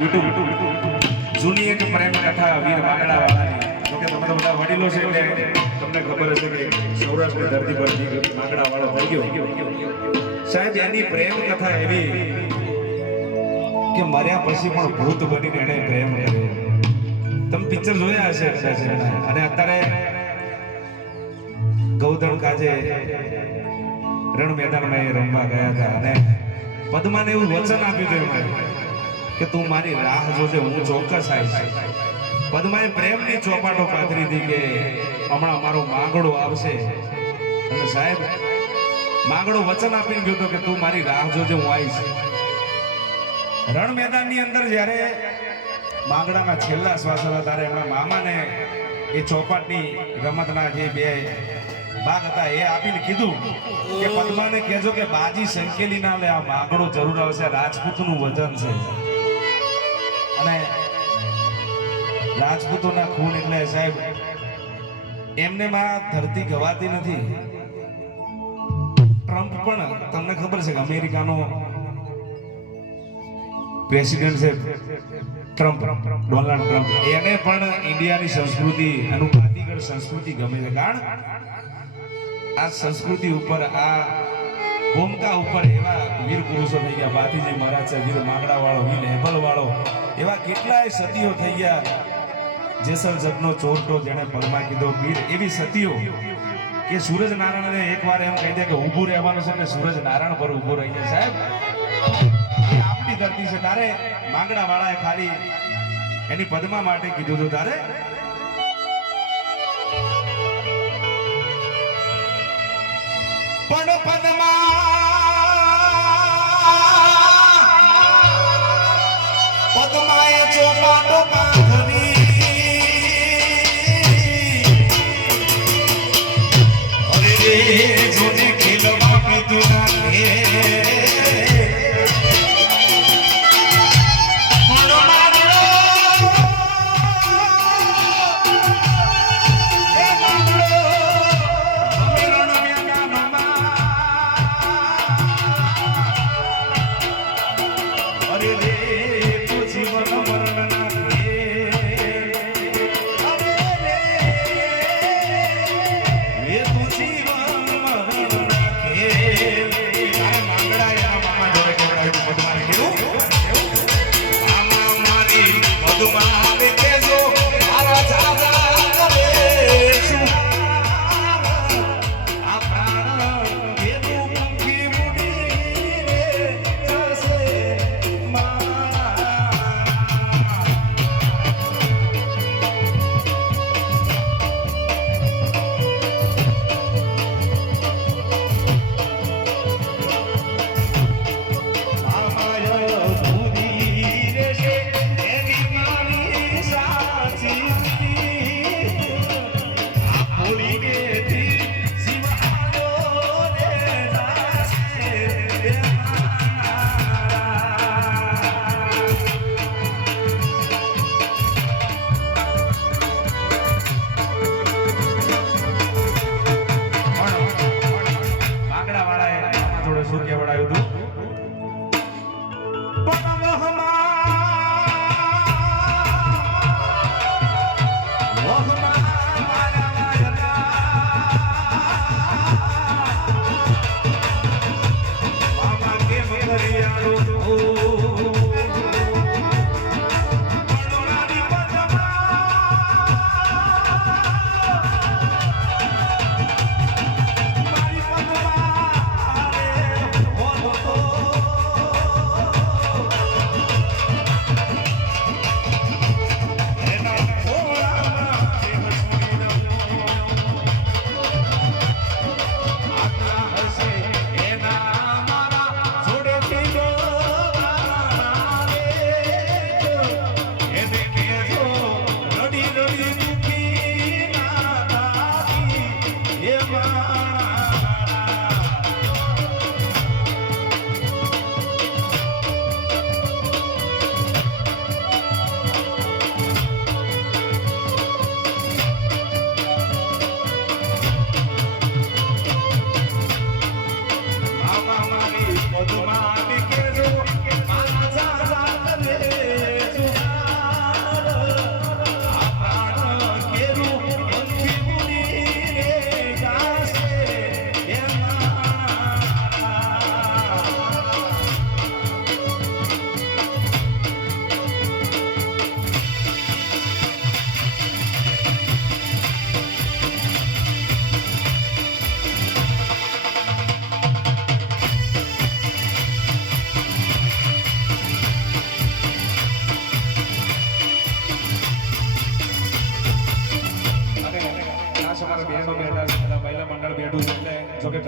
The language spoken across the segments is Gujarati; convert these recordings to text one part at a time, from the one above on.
જૂની એક પ્રેમ કથા વીર વાગડા વાળાની. જોકે તમે તો બધા વડીલો છે એટલે તમને ખબર હશે કે સૌરાષ્ટ્રની ધરતી પર વીર વાગડા વાળો થઈ ગયો. સાહેબ એની પ્રેમ કથા એવી કે મર્યા પછી પણ ભૂત બનીને એને પ્રેમ કર્યો. તમે પિક્ચર જોયા હશે કદાચ. અને અત્યારે ગૌધન કાજે રણ મેદાનમાં એ રમવા ગયા હતા અને પદ્માને એવું વચન આપ્યું હતું કે તું મારી રાહ જોજે, હું ચોક્કસ આવીશ. પદ્માએ પ્રેમની ચોપાટો પાથરી હતી કે હમણાં મારો માંગડો આવશે. અને સાહેબ માંગડો વચન આપીને ગયો હતો કે તું મારી રાહ જોજે, હું આવીશ. રણ મેદાનની અંદર જ્યારે માંગડાના છેલ્લા શ્વાસ હતા ત્યારે એમના મામાને એ ચોપાટની રમતના જે બે ભાગ હતા એ આપીને કીધું કે પદ્માને કહેજો કે બાજી સંકેલી ના લે, આ માંગડો જરૂર આવશે, રાજપૂતનું વચન છે. અને રાજપૂતોના ખૂન એટલે સાહેબ એમને માં ધરતી ગવાતી નથી. ટ્રમ્પ પણ તમને ખબર છે કે અમેરિકાનો પ્રેસિડેન્ટ છે ટ્રમ્પ, ડોનાલ્ડ ટ્રમ્પ. એને પણ ઇન્ડિયાની સંસ્કૃતિ, એનું ભાતીગળ સંસ્કૃતિ ગમે છે. કારણ આ સંસ્કૃતિ ઉપર, આ ભૂમિકા ઉપર એવા વીર પુરુષો થઈ ગયા. ભાતીજી મહારાજ છે, વીર માંગડા વાળો, વીર હેબલ વાળો, એવા કેટલાય સતીઓ થઈ ગયા. જેસલ જગનો ચોરટો જેને પગમાં કીધો વીર, એવી સતીઓ કે સૂરજ નારાયણને એકવાર એમ કહી દે કે ઊભું રહેવાનું છે ને સૂરજ નારાયણ પર ઊભો રહી જાય. સાહેબ એ આપણી ધરતી છે. તારે માંગડા વાળાએ ખાલી એની પદ્મા માટે કીધું હતું. તારે પણ પદ્માએ ચોપાટો પાથરી અરે રે જોને ખેલવા કીધું ના રે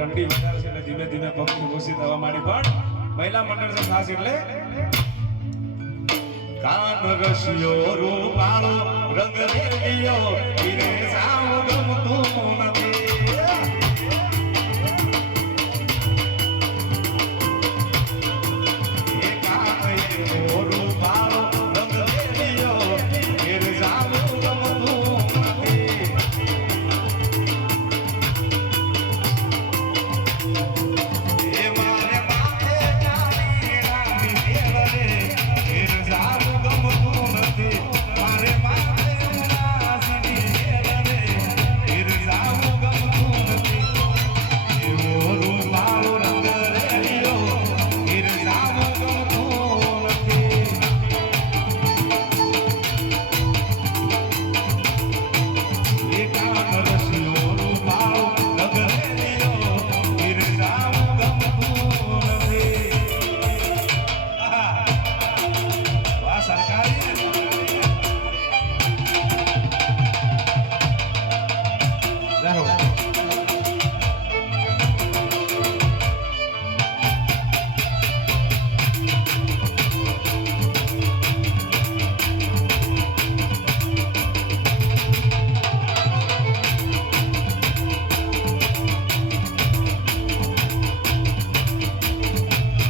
ઠંડી વધારે છે એટલે ધીમે ધીમે પગની ઓછી થવા માંડી પણ મહિલા મંડળ છે ખાસ એટલે કાન રસિયો રૂપાળો રંગ રેલિયો ઈરે સાવ ગમતું નથી એ કાન રૂપાળો રંગ રેલિયો ઈરે સાવ ગમતું નથી એ મારે માથે ચાલી રામી દેવરે ઈરે સાવ ગમતું નથી મારે માથે ઉદાસી દેવરે ઈરે સાવ ગમતું નથી એવો રૂપાળો રંગ રેલિયો ઈરે સાવ ગમતું નથી એ કાન રસિયો રૂપાળો રંગ રેલિયો ઈરે સાવ ગમતું નથી વાહ સરકારી રહો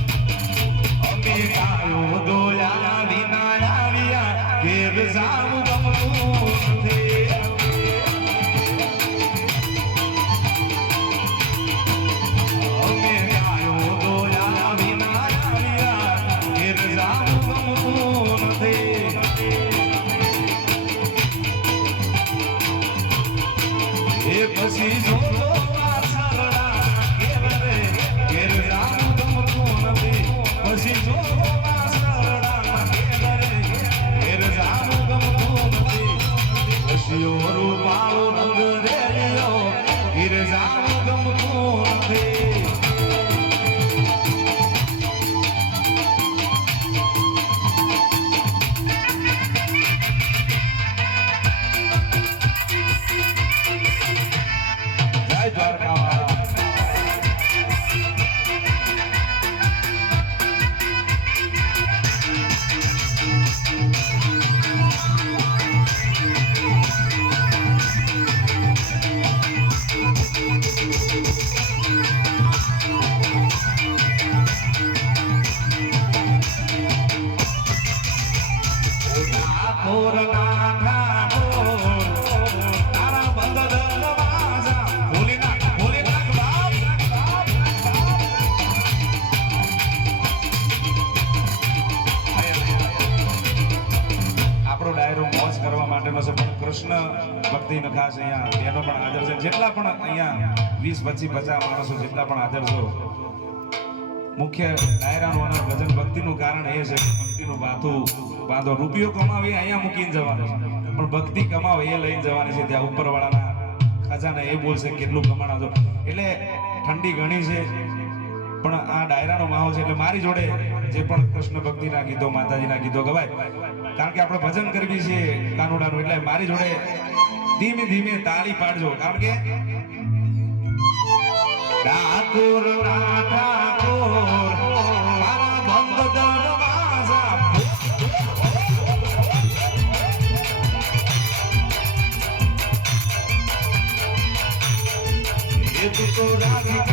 અમે ગાયો દોયા વિના આવ્યા ઘેર જાવ ગમતું નથી અમે ગાયો દોયા વિના આવ્યા ઘેર જાવ ગમતું નથી એ પછી જોતો વાસરડા ઘેર રે ઘેર જાવ ગમતું નથી પછી જોતો વાસરડા ઘેર રે ઘેર જાવ ગમતું નથી રસિયો રૂપાળો રંગ રેલિયો ઘેર જાવ ગમતું નથી જય દ્વારકાવાળા ઠાકોર ના ઠાકોર તારા બંધ દરવાજા ખોલી નાખ બાપ આપણો ડાયરો મોજ કરવા માટેનો છે પણ કૃષ્ણ ભક્તિનો ખાસ અહીંયા એનો પણ હાજર છે જેટલા પણ અહીંયા 20-25-50 માણસો જેટલા પણ હાજર છો મુખ્ય ડાયરાનું અને ભજન ભક્તિનું કારણ એ છે કે ભક્તિનું બાંધો રૂપિયો કમાવી અહીંયા મૂકીને જવાનો છે પણ ભક્તિ કમાવો એ લઈને જવાની છે ત્યાં ઉપરવાળાના ખજાના એ બોલશે કેટલું કમાણો છો એટલે ઠંડી ઘણી છે પણ આ ડાયરાનો માહોલ છે એટલે મારી જોડે જે પણ કૃષ્ણ ભક્તિના ગીતો માતાજીના ગીતો ગવાય કારણ કે આપણે ભજન કરવી છે કાનુડાનું એટલે મારી જોડે ધીમે ધીમે તાળી પાડજો કારણ કે ઠાકોર ના ઠાકોર મારા બંધ દરવાજા એ તું તો રાખી